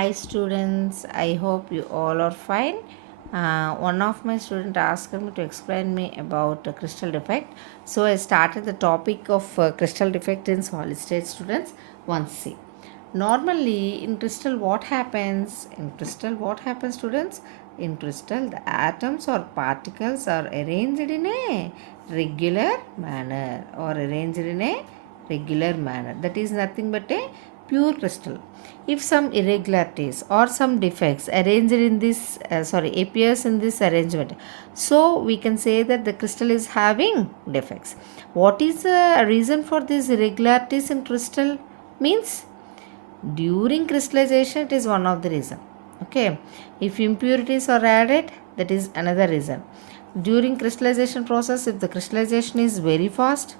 Hi students, I hope you all are fine. One of my students asked me to explain me about crystal defect. So I started the topic of crystal defect in solid state students. Once see. Normally in crystal what happens? In crystal what happens students? In crystal the atoms or particles are arranged in a regular manner That is nothing but a pure crystal. If some irregularities or some defects arranged in this appears in this arrangement, so we can say that the crystal is having defects. What is the reason for these irregularities in crystal? Means during crystallization it is one of the reason. Okay, if impurities are added, that is another reason. During crystallization process, if the crystallization is very fast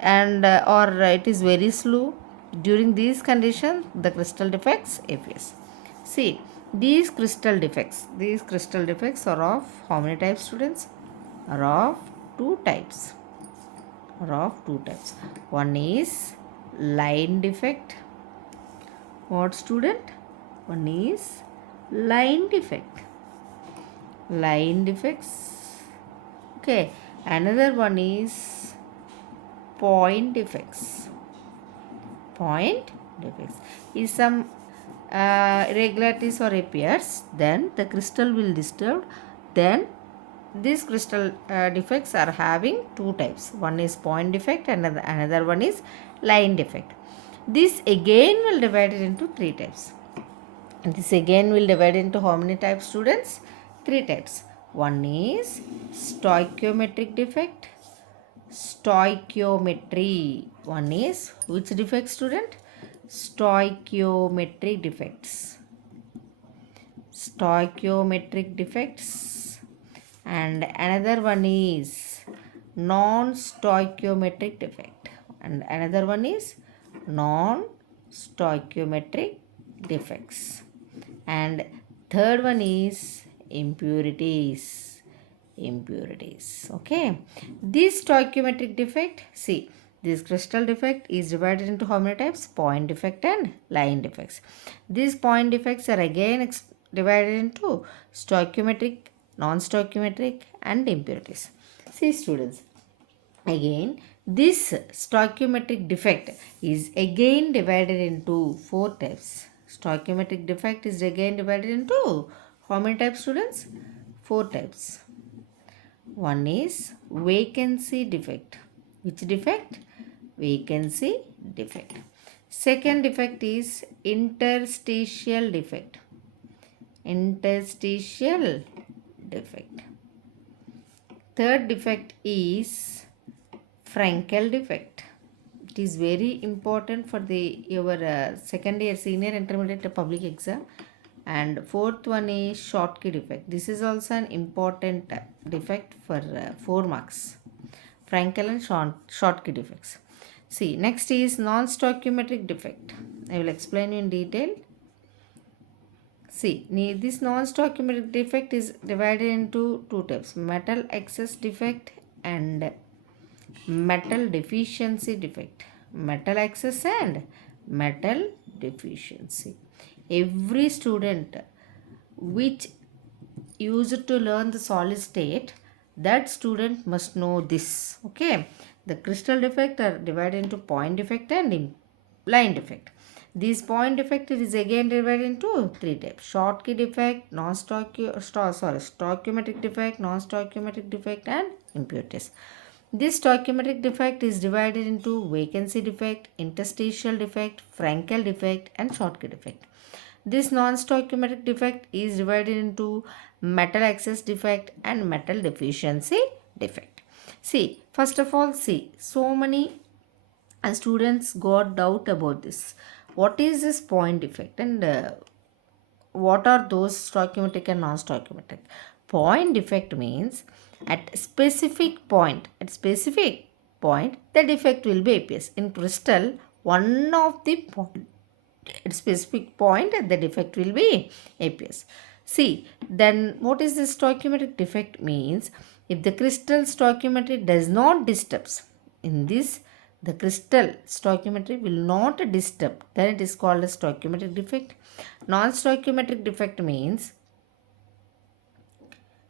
and or it is very slow, during these conditions the crystal defects appears. See, these crystal defects are of how many types students? Are of two types. One is line defect. What student? One is line defect. Line defects. Okay, another one is point defects. Point defects is some irregularities or appears, then the crystal will disturb. Then these crystal defects are having two types. One is point defect and another one is line defect. This again will divide it into three types. This again will divide into how many types students? Three types. One is stoichiometric defect. Stoichiometry. One is which defect student? Stoichiometric defects. Stoichiometric defects. And another one is non-stoichiometric defect. And another one is non-stoichiometric defects. And third one is impurities. Okay, this stoichiometric defect, see, this crystal defect is divided into how many types? Point defect and line defects. These point defects are again divided into stoichiometric, non-stoichiometric and impurities. See students, again this stoichiometric defect is again divided into four types. Stoichiometric defect is again divided into how many types students? Four types. One is vacancy defect. Which defect? Vacancy defect. Second defect is interstitial defect. Interstitial defect. Third defect is Frankel defect. It is very important for your second year senior intermediate public exam. And fourth one is Schottky defect. This is also an important defect for 4 marks. Frankel and Schottky defects. See, next is non-stoichiometric defect. I will explain you in detail. See, this non-stoichiometric defect is divided into two types: metal excess defect and metal deficiency defect. Metal excess and metal deficiency. Every student which used to learn the solid state, that student must know this. Okay, the crystal defect are divided into point defect and line defect. This point defect is again divided into three types: Schottky defect, stoichiometric defect, non-stoichiometric defect and impurities. This stoichiometric defect is divided into vacancy defect, interstitial defect, Frankel defect and Schottky defect. This non-stoichiometric defect is divided into metal excess defect and metal deficiency defect. See, first of all, see, so many students got doubt about this. What is this point defect and what are those stoichiometric and non-stoichiometric? Point defect means at specific point, the defect will be appears. In crystal, one of the point, at specific point the defect will be appears. See, then what is the stoichiometric defect means? If the crystal stoichiometry does not disturbs, in this the crystal stoichiometry will not disturb, then it is called a stoichiometric defect. Non-stoichiometric defect means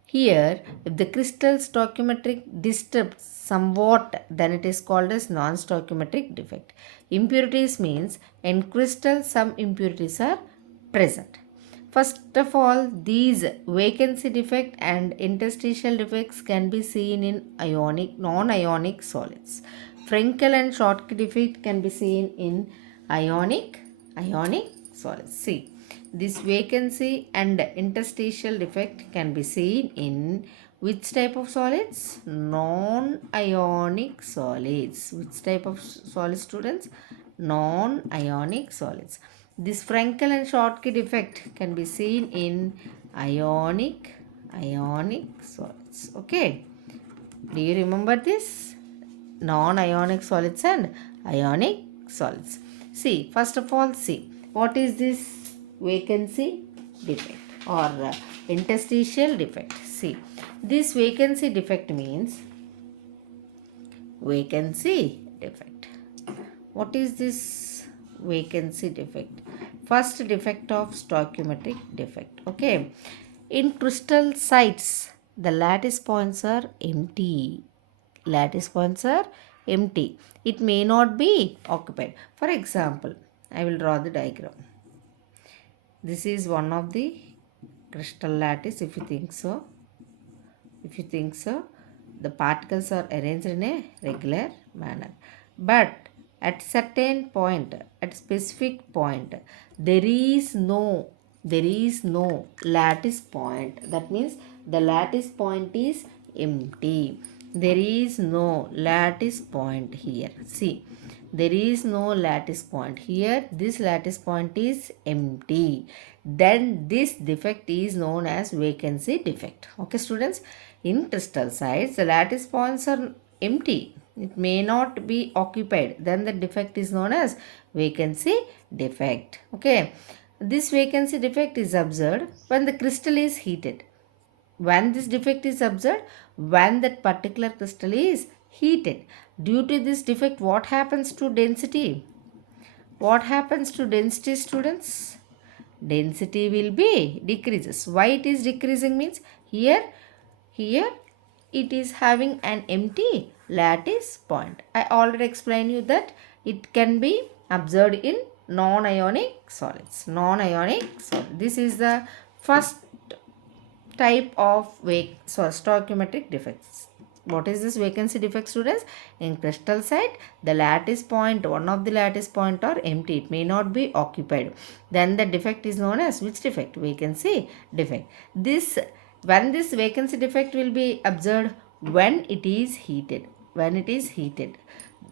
here, if the crystal stoichiometric disturbs somewhat, then it is called as non-stoichiometric defect. Impurities means in crystal some impurities are present. First of all, these vacancy defect and interstitial defects can be seen in ionic, non-ionic solids. Frenkel and Schottky defect can be seen in ionic solids. See, this vacancy and interstitial defect can be seen in which type of solids? Non-ionic solids. Which type of solids, students? Non-ionic solids. This Frenkel and Schottky defect can be seen in ionic solids. Okay. Do you remember this? Non-ionic solids and ionic solids. See, first of all, see, what is this vacancy defect or interstitial defect? See, this vacancy defect means vacancy defect. What is this vacancy defect? First defect of stoichiometric defect. Okay, in crystal sites, the lattice points are empty. Lattice points are empty. It may not be occupied. For example, I will draw the diagram. This is one of the crystal lattice, if you think so. The particles are arranged in a regular manner. But at certain point, at specific point, there is no lattice point. That means the lattice point is empty. There is no lattice point here. See, there is no lattice point here. This lattice point is empty. Then this defect is known as vacancy defect. Okay, students, in crystal sites, the lattice points are empty. It may not be occupied. Then the defect is known as vacancy defect. Okay, this vacancy defect is observed when the crystal is heated. When this defect is observed, when that particular crystal is heated. Due to this defect, what happens to density? What happens to density, students? Density will be decreases. Why it is decreasing means here it is having an empty lattice point. I already explained you that it can be observed in non-ionic solids. Non-ionic solids. This is the first type of stoichiometric defects. What is this vacancy defect, students? In crystal site, the lattice point, one of the lattice point are empty. It may not be occupied. Then the defect is known as which defect? Vacancy defect. When this vacancy defect will be observed when it is heated. When it is heated,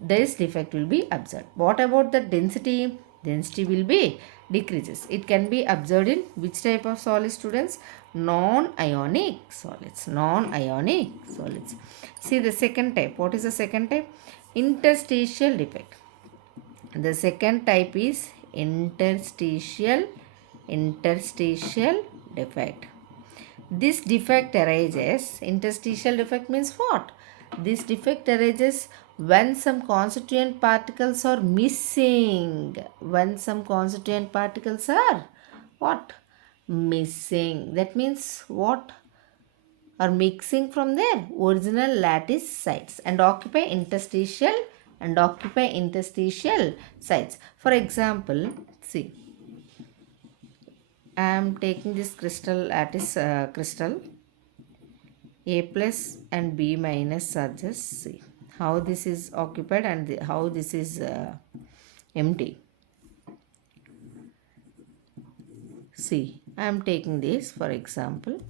this defect will be observed. What about the density? Density will be decreases. It can be observed in which type of solids, students? Non-ionic solids. Non-ionic solids. See the second type. What is the second type? Interstitial defect. The second type is interstitial defect. This defect arises, interstitial defect means what? This defect arises when some constituent particles are missing. When some constituent particles are what? Missing. That means what? Are mixing from their original lattice sites and occupy interstitial sites. For example, see, I am taking this crystal lattice crystal. A plus and B minus are just, see how this is occupied and how this is empty. See, I am taking this for example.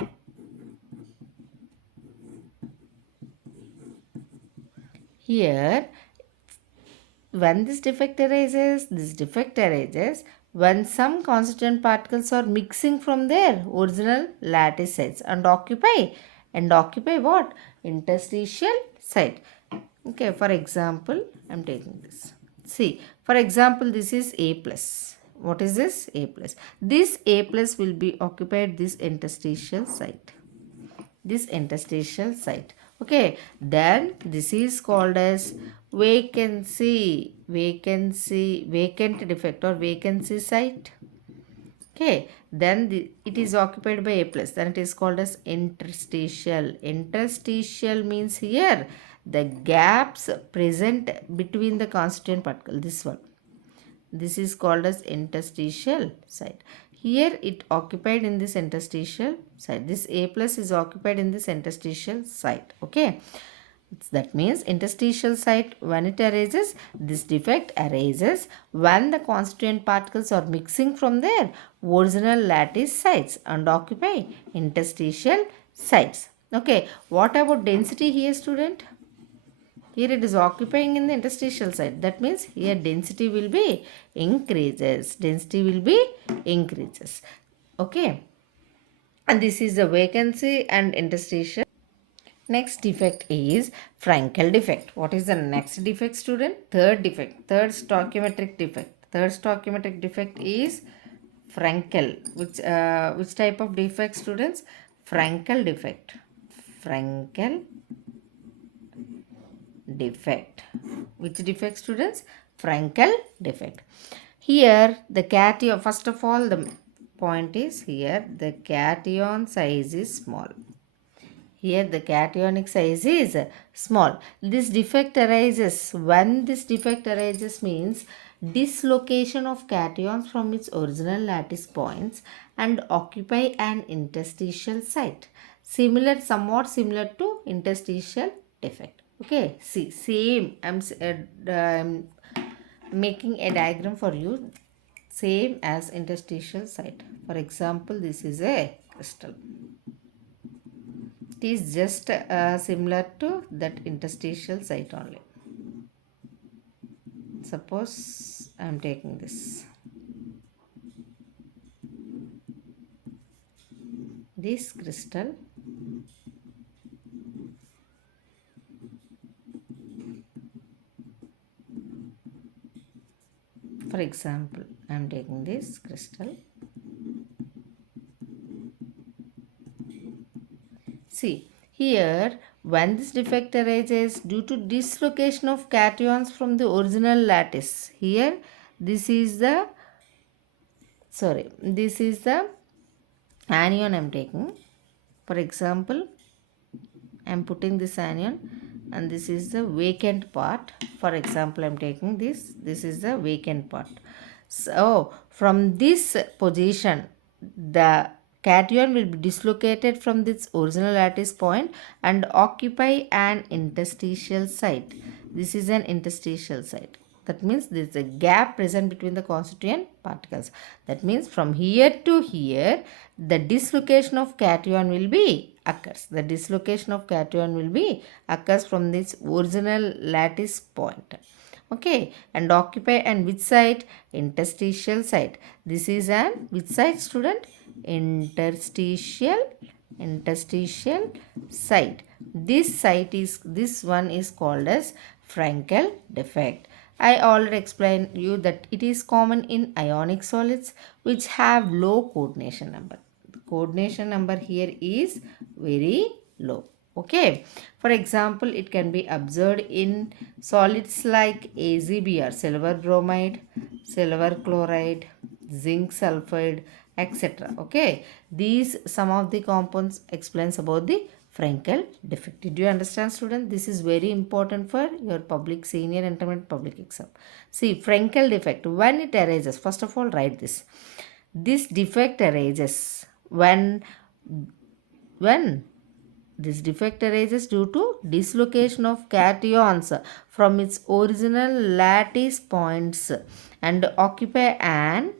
Here, when this defect arises when some constituent particles are mixing from their original lattice sites and occupy what? Interstitial site. Okay, for example, I am taking this. See, for example, this is A plus. What is this? A plus. This A plus will be occupied this interstitial site. This interstitial site. Okay, then this is called as vacant defect or vacancy site. Okay, then it is occupied by A plus, then it is called as interstitial. Interstitial means here the gaps present between the constituent particle, this one. This is called as interstitial site. Here it occupied in this interstitial site. This A plus is occupied in this interstitial site. Okay. That means interstitial site, when it arises, this defect arises when the constituent particles are mixing from their original lattice sites and occupy interstitial sites. Okay. What about density here, student? Here it is occupying in the interstitial site. That means here density will be increases. Density will be increases. Okay. And this is the vacancy and interstitial. Next defect is Frankel defect. What is the next defect, student? Third defect. Third stoichiometric defect. Third stoichiometric defect is Frankel. Which type of defect, students? Frankel defect. Frankel defect. Which defect, students? Frankel defect. Here the cation, first of all the point is here the cation size is small. Here the cationic size is small. This defect arises, when this defect arises means dislocation of cations from its original lattice points and occupy an interstitial site. Somewhat similar to interstitial defect. Okay, see, same. I'm making a diagram for you, same as interstitial site. For example, this is a crystal. It is just similar to that interstitial site only. Suppose I am taking this. This crystal, for example, I am taking this crystal. See, here when this defect arises due to dislocation of cations from the original lattice, here this is the anion I am taking. For example, I am putting this anion and this is the vacant part. For example, I am taking this. This is the vacant part. So, from this position, the cation will be dislocated from its original lattice point and occupy an interstitial site. This is an interstitial site. That means there is a gap present between the constituent particles. That means from here to here, the dislocation of cation will be occurs. The dislocation of cation will be occurs from this original lattice point. Okay, and occupy and which site? Interstitial site. This is an which site, student? Interstitial site. This one is called as Frankel defect. I already explained you that it is common in ionic solids which have low coordination number. The coordination number here is very low. Okay. For example, it can be observed in solids like AgBr, silver bromide, silver chloride, zinc sulfide, etc. Okay. These some of the compounds explains about the Frankel defect. Did you understand, student? This is very important for your public senior intermediate public exam. See, Frankel defect, when it arises, first of all write this. This defect arises when this defect arises due to dislocation of cations from its original lattice points and occupy an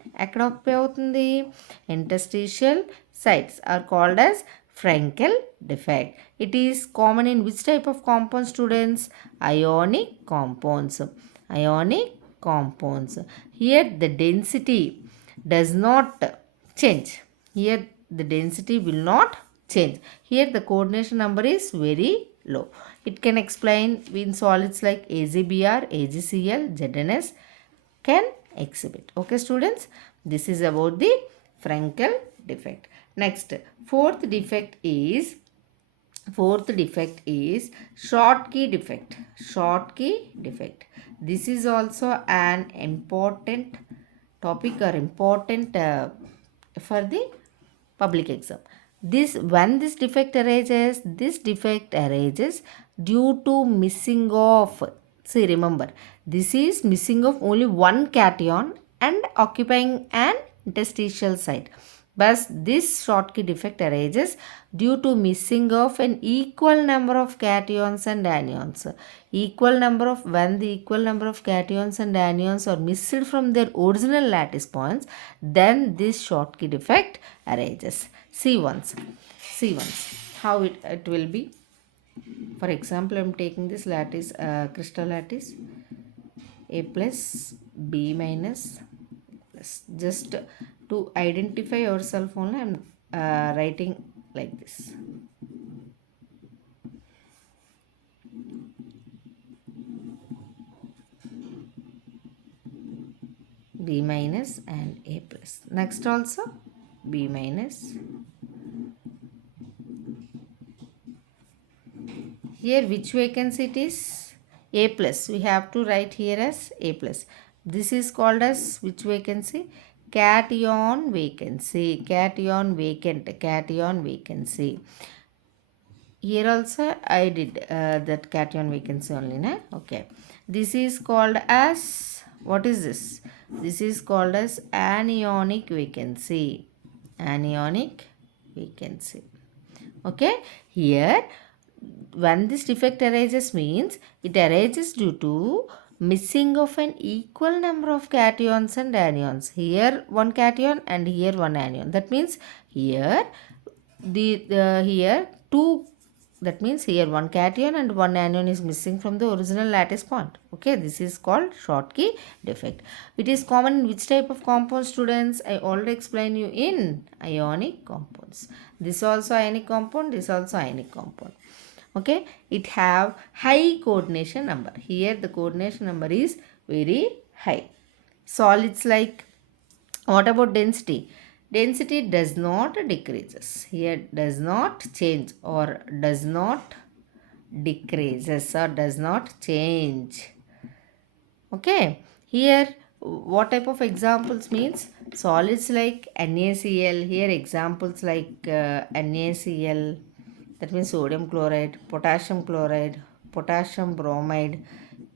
interstitial sites are called as Frankel defect. It is common in which type of compounds, students? Ionic compounds. Ionic compounds. Here the density does not change. Here the density will not change. Here the coordination number is very low. It can explain in solids like AgBr, AgCl, ZnS can exhibit. Okay, students, this is about the Frankel defect. Next, fourth defect is Fourth defect is Schottky defect. Schottky defect. This is also an important topic or important for the public exam. This defect arises due to missing of. See, remember, this is missing of only one cation and occupying an interstitial site. But this Schottky defect arises due to missing of an equal number of cations and anions. When the equal number of cations and anions are missed from their original lattice points, then this Schottky defect arises. See once how it will be. For example, I am taking this lattice, crystal lattice, A plus B minus plus. Just to identify yourself only, I am writing like this. B minus and A plus. Next also B minus. Here which vacancy it is? A plus. We have to write here as A plus. This is called as which vacancy? Cation vacancy. Cation vacant. Cation vacancy. Here also I did that cation vacancy only. Na? Okay. This is called as, what is this? This is called as anionic vacancy. Anionic vacancy. Okay. Here, when this defect arises means it arises due to missing of an equal number of cations and anions. Here one cation and here one anion. That means here here two, that means here one cation and one anion is missing from the original lattice point. Okay, this is called Schottky defect. It is common in which type of compound, students? I already explained you in ionic compounds. This also ionic compound, this also ionic compound. Okay, it have high coordination number. Here the coordination number is very high. Solids like, what about density? Density does not decreases. Here does not change or does not decreases or does not change. Okay, here what type of examples means? Solids like NaCl. Here examples like NaCl, that means sodium chloride, potassium chloride, potassium bromide,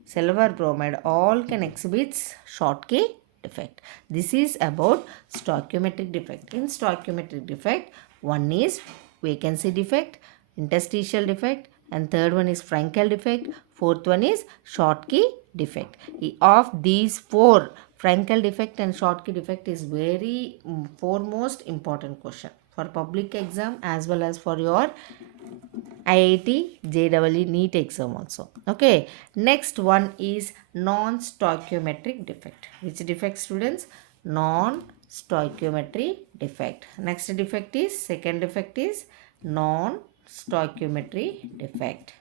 silver bromide, all can exhibit Schottky defect. This is about stoichiometric defect. In stoichiometric defect, one is vacancy defect, interstitial defect, and third one is Frankel defect, fourth one is Schottky defect. Of these four, Frankel defect and Schottky defect is very foremost important question for public exam as well as for your IIT, JEE, NEET exam also. Okay. Next one is non-stoichiometric defect. Which defect, students? Non-stoichiometric defect. Next defect is, second defect is non-stoichiometric defect.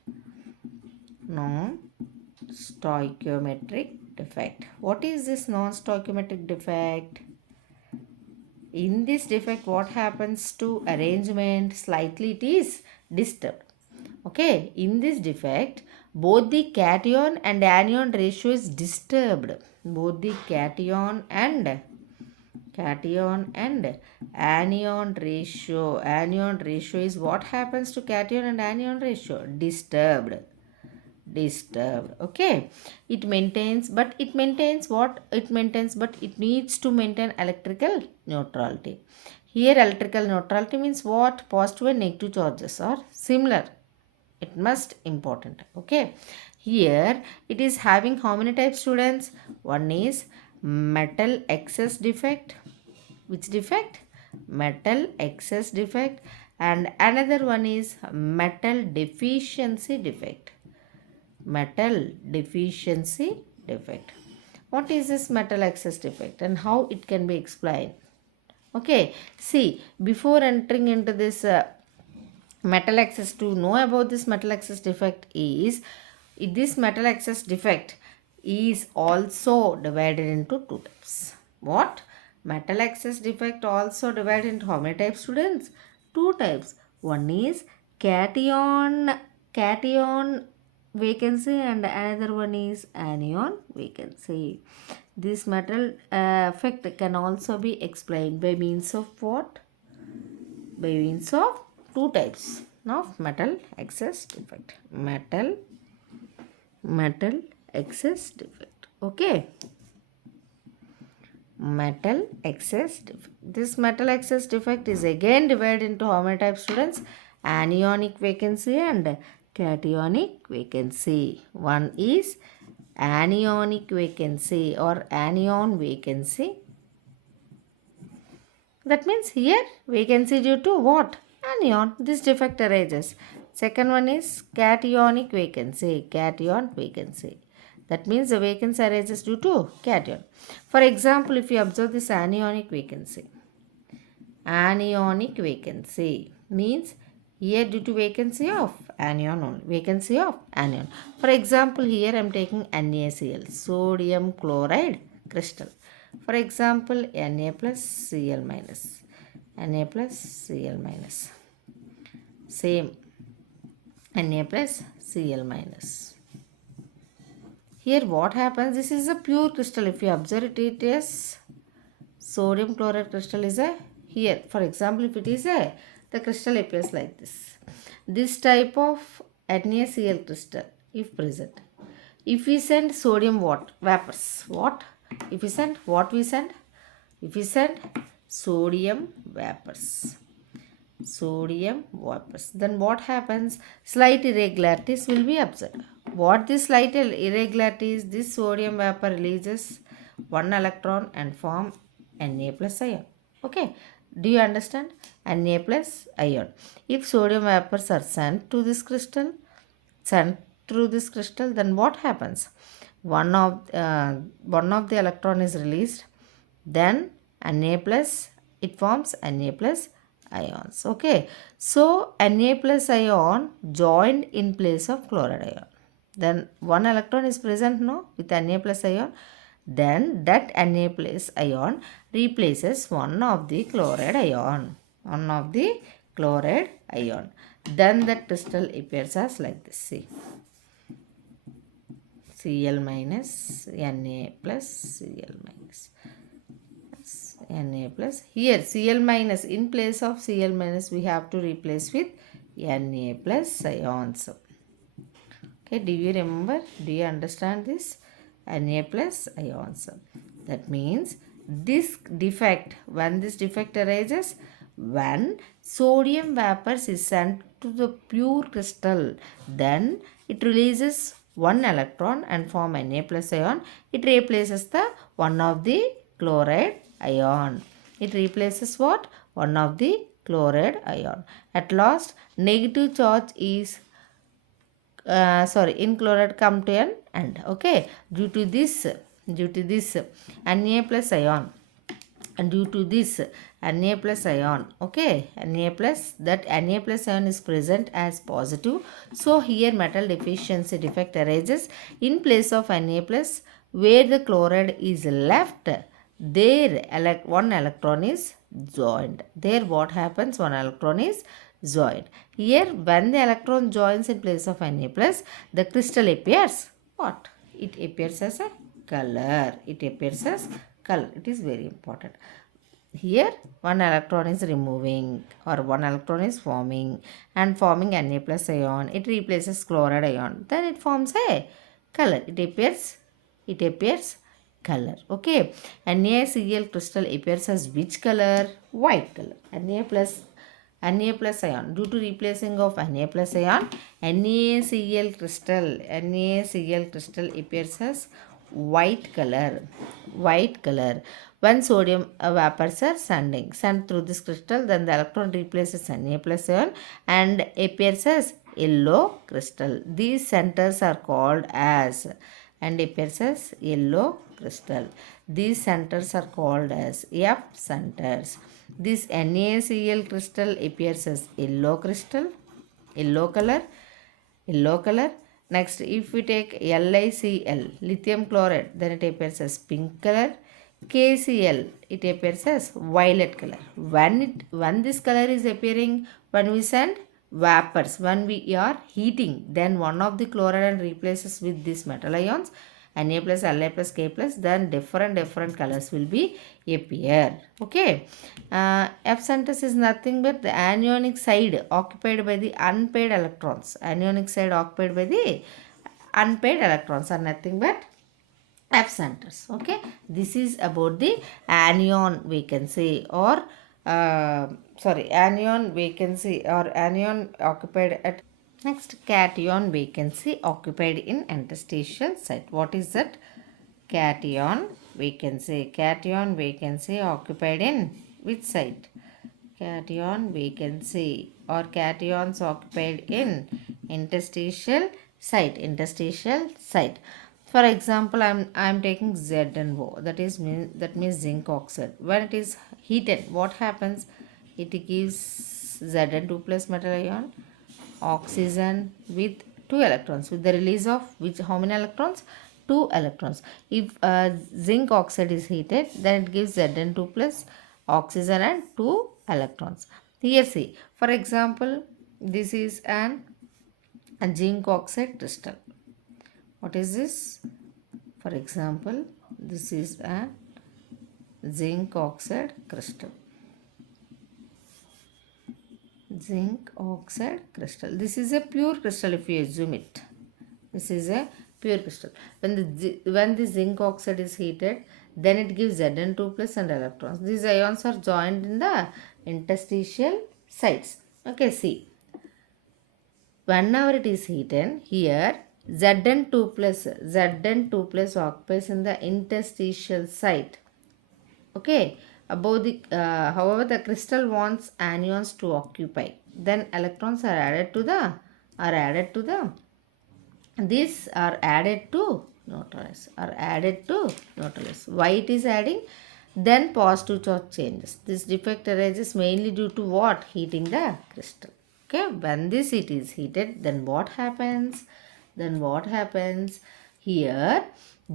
Non-stoichiometric defect. What is this non-stoichiometric defect? In this defect, what happens to arrangement? Slightly it is disturbed. Okay, in this defect, both the cation and anion ratio is disturbed. Both the cation and anion ratio is, what happens to cation and anion ratio? Disturbed. Okay, it maintains but it needs to maintain electrical neutrality. Here electrical neutrality means what? Positive and negative charges are similar. It must important. Okay, here it is having how many types, students? One is metal excess defect. Which defect? Metal excess defect. And another one is metal deficiency defect. Metal deficiency defect. What is this metal excess defect and how it can be explained? Okay, see, before entering into this metal excess, to know about this metal excess defect is, this metal excess defect is also divided into two types. What? Metal excess defect also divided into how many types, students? Two types. One is cation vacancy and another one is anion vacancy. This metal effect can also be explained by means of what? By means of two types of metal excess defect. Metal excess defect. Okay. Metal excess defect. This metal excess defect is again divided into how many types, students? Anionic vacancy and cationic vacancy. One is anionic vacancy or anion vacancy. That means here vacancy due to what? Anion. This defect arises. Second one is cationic vacancy. Cation vacancy. That means the vacancy arises due to cation. For example, if you observe this anionic vacancy means here due to vacancy of anion only. Vacancy of anion. For example, here I am taking NaCl, sodium chloride crystal. For example, Na plus Cl minus. Na plus Cl minus. Same. Na plus Cl minus. Here what happens? This is a pure crystal. If you observe it, it is sodium chloride crystal is a here. For example, if it is a, the crystal appears like this. This type of NaCl crystal, if present, if we send sodium vapors, what? If we send what we send? If we send sodium vapors, then what happens? Slight irregularities will be observed. What this slight irregularities? This sodium vapor releases one electron and form Na plus ion. Okay, do you understand? Na plus ion. If sodium vapors are sent through this crystal, then what happens? One of the electron is released, then Na plus, it forms Na plus ions. Okay, so Na plus ion joined in place of chloride ion. Then one electron is present no with Na plus ion. Then that Na plus ion replaces one of the chloride ion. Then the crystal appears as like this. See. Cl minus Na plus Cl minus. Na plus. Here Cl minus, in place of Cl minus we have to replace with Na plus ions. Okay, do you remember? Do you understand this? Na plus ions. That means this defect, when this defect arises, when sodium vapors is sent to the pure crystal, then it releases one electron and form Na plus ion. It replaces the one of the chloride ion. It replaces what? One of the chloride ion. At last, negative charge is in chloride come to an end. Okay, due to this Na plus ion, and due to this Na plus ion, okay, Na plus ion is present as positive. So here metal deficiency defect arises. In place of Na plus, where the chloride is left, there one electron is joined. There what happens? One electron is joined. Here when the electron joins in place of Na plus, the crystal appears what? It appears as a color. It is very important. Here one electron is removing or one electron is forming and forming Na plus ion. It replaces chloride ion. Then it forms a color. It appears color. Okay. NaCl crystal appears as which color? White color. Na plus ion. Due to replacing of Na plus ion, NaCl crystal appears as white color. When sodium vapors are sent through this crystal, then the electron replaces Na plus ion and appears as yellow crystal. These centers are called as yellow crystal. These centers are called as F centers. This NaCl crystal appears as yellow color. Next, if we take LiCl, lithium chloride, then it appears as pink color. KCl, it appears as violet color. When this color is appearing, when we send vapors. When we are heating, then one of the chloride replaces with these metal ions, Na plus, La plus, K plus, then different colors will be appear. Okay. Absentous is nothing but the anionic side occupied by the unpaired electrons. Anionic side occupied by the unpaired electrons are nothing but absenters. Okay, this is about the anion vacancy or anion vacancy or anion occupied at. Next, cation vacancy occupied in interstitial site. What is that? Cation vacancy. Cation vacancy occupied in which site? Cation vacancy or cations occupied in interstitial site. Interstitial site. For example, I'm taking Z and O. That means zinc oxide. When it is heated, what happens? It gives Zn2 plus metal ion, oxygen with 2 electrons. With the release of which, how many electrons? 2 electrons. If zinc oxide is heated, then it gives Zn2 plus oxygen and 2 electrons. Here see, for example, this is a zinc oxide crystal. What is this? For example, this is a zinc oxide crystal. Zinc oxide crystal. This is a pure crystal if you assume it. This is a pure crystal. When the zinc oxide is heated, then it gives Zn2 plus and electrons. These ions are joined in the interstitial sites. Okay, see. Whenever it is heated, here Zn2 plus occupies in the interstitial site. Okay, above the however the crystal wants anions to occupy, then electrons are added to the these are added to neutralize why it is adding, then positive charge changes. This defect arises mainly due to what? Heating the crystal. Okay, when this it is heated, then what happens? Here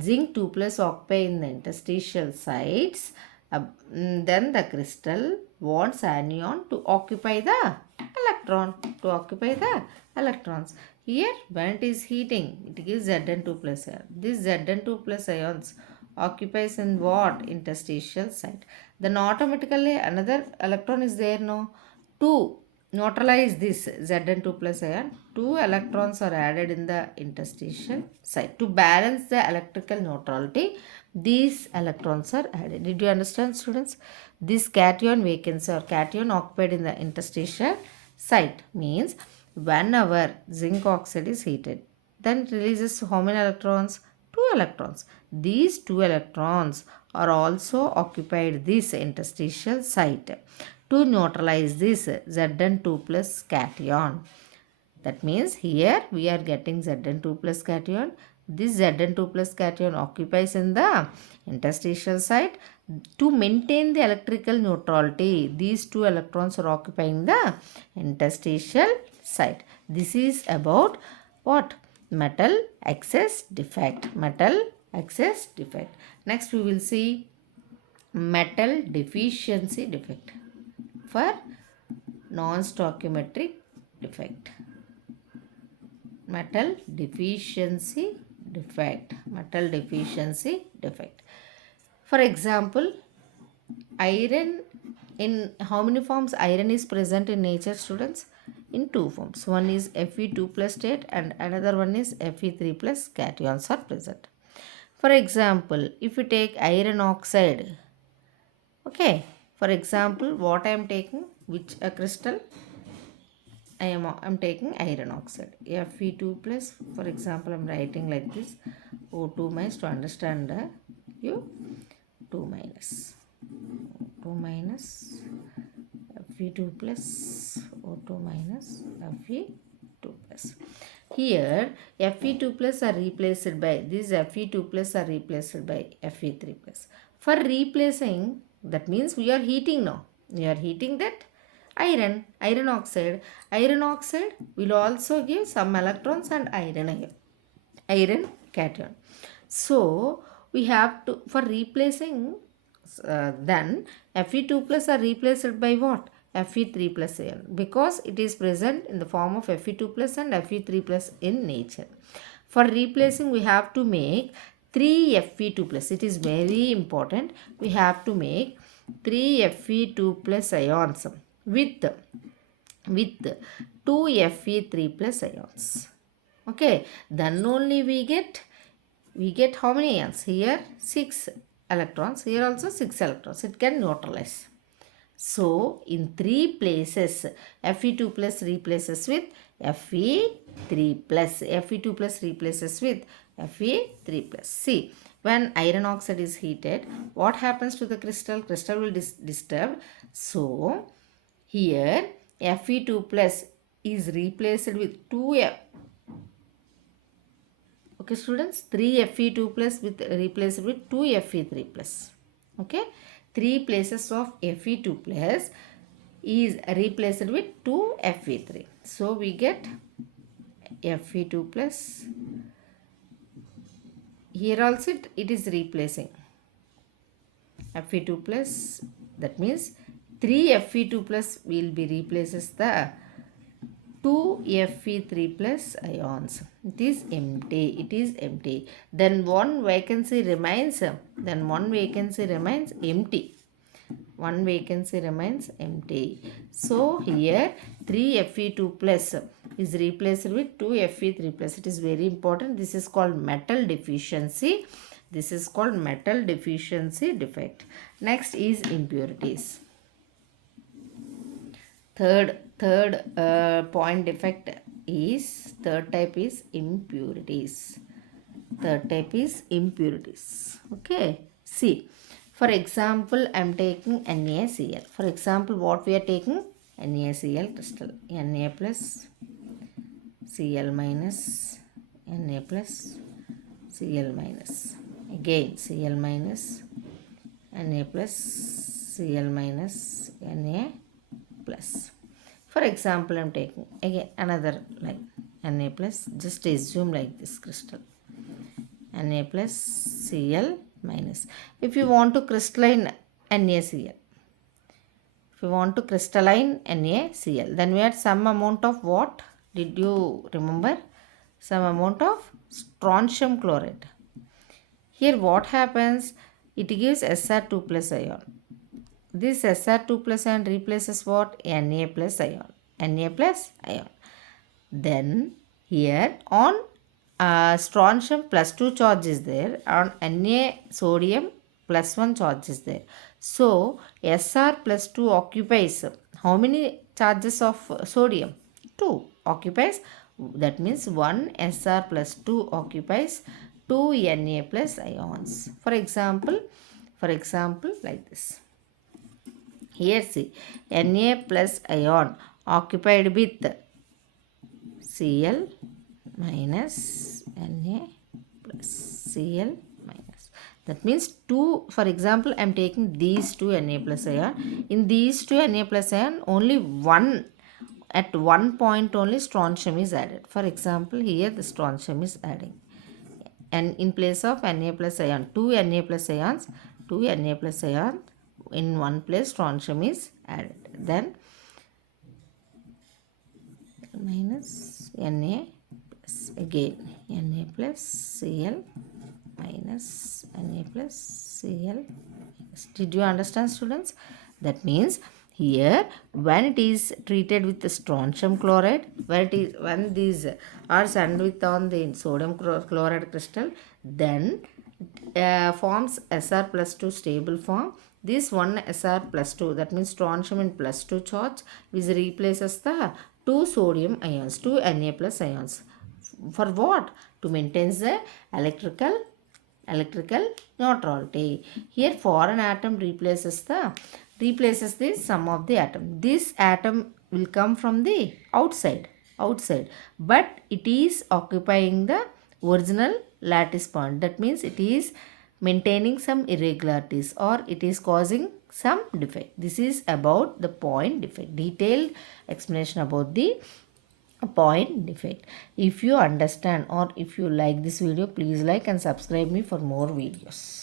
zinc 2 plus occupy in the interstitial sites. Then the crystal wants anion to occupy the electrons. Here when it is heating, it gives Zn2 plus ion. This Zn2 plus ions occupies in what? Interstitial site. Then automatically another electron is there, no? To neutralize this Zn2 plus ion, 2 electrons are added in the interstitial site. To balance the electrical neutrality, these electrons are added. Did you understand, students? This cation vacancy or cation occupied in the interstitial site means whenever zinc oxide is heated, then it releases how many electrons? 2 electrons. These 2 electrons are also occupied this interstitial site to neutralize this Zn2 plus cation. That means here we are getting Zn2 plus cation. This Zn2 plus cation occupies in the interstitial site. To maintain the electrical neutrality, these 2 electrons are occupying the interstitial site. This is about what? Metal excess defect. Metal excess defect. Next we will see metal deficiency defect for non-stoichiometric defect. Metal deficiency defect. For example, iron, in how many forms iron is present in nature, students? In 2 forms. One is Fe2 plus state and another one is Fe3 plus cations are present. For example, if you take iron oxide, okay, for example, what I am taking, which a crystal, I am taking iron oxide, Fe2 plus, for example, I am writing like this, O2 minus, to understand you, 2 minus Fe2 plus, O2 minus Fe2 plus. Here Fe2 plus are replaced by, these Fe2 plus are replaced by Fe3 plus. For replacing, that means we are heating now. We are heating that iron oxide. Iron oxide will also give some electrons and iron cation. So we have to, for replacing, then Fe2 plus are replaced by what? Fe3 plus ion because it is present in the form of Fe2 plus and Fe3 plus in nature. For replacing, we have to make 3 Fe2 plus. It is very important. We have to make 3 Fe2 plus ions with 2 Fe3 plus ions. Okay, then only we get how many ions? Here 6 electrons, here also 6 electrons. It can neutralize. So, in 3 places, Fe2 plus replaces with Fe3 plus. Fe2 plus replaces with Fe3 plus. See, when iron oxide is heated, what happens to the crystal? Crystal will disturb. So, here Fe2 plus is replaced with 2 okay students, 3 Fe2 plus with replaced with 2 Fe3 plus. Okay, 3 places of Fe2 plus is replaced with 2 Fe3. So we get Fe2 plus. Here also it is replacing Fe2 plus. That means 3 Fe2 plus will be replaces the 2 Fe3 plus ions. It is empty. Then one vacancy remains empty. One vacancy remains empty. So here 3 Fe2 plus is replaced with 2 Fe3 plus. It is very important. This is called metal deficiency. Defect. Next is impurities. Third point defect is, third type is impurities. Okay, see, for example, I am taking NaCl. For example, what we are taking? NaCl crystal. Na plus Cl minus, Na plus Cl minus, again Cl minus, Na plus Cl minus, Na plus. For example, I am taking again another line, Na plus, just assume like this crystal, Na plus Cl minus. If you want to crystalline NaCl, then we add some amount of what? Did you remember? Some amount of strontium chloride. Here what happens? It gives Sr2 plus ion. This Sr2 plus ion replaces what? Na plus ion. Then here on strontium plus 2 charge is there, on Na sodium plus 1 charge is there. So Sr plus 2 occupies how many charges of sodium? 2 occupies. That means 1 Sr plus 2 occupies 2 Na plus ions. For example like this. Here see, Na plus ion occupied with Cl minus, Na plus Cl minus. That means 2, for example, I am taking these 2 Na plus ion. In these 2 Na plus ion, only one, at one point only strontium is added. For example, here the strontium is adding. And in place of Na plus ion, 2 Na plus ions, in one place strontium is added. Then minus Na plus, again Na plus Cl minus, Na plus Cl minus. Did you understand, students? That means here when it is treated with the strontium chloride, when these are sand with on the sodium chloride crystal, then forms Sr plus 2 stable form. This one Sr plus 2, that means strontium in plus 2 charge, which replaces the 2 sodium ions, 2 Na plus ions. For what? To maintain the electrical neutrality. Here foreign atom replaces the sum of the atom. This atom will come from the outside, but it is occupying the original lattice point. That means it is maintaining some irregularities or it is causing some defect. This is about the point defect. Detailed explanation about the point defect. If you understand or if you like this video, please like and subscribe me for more videos.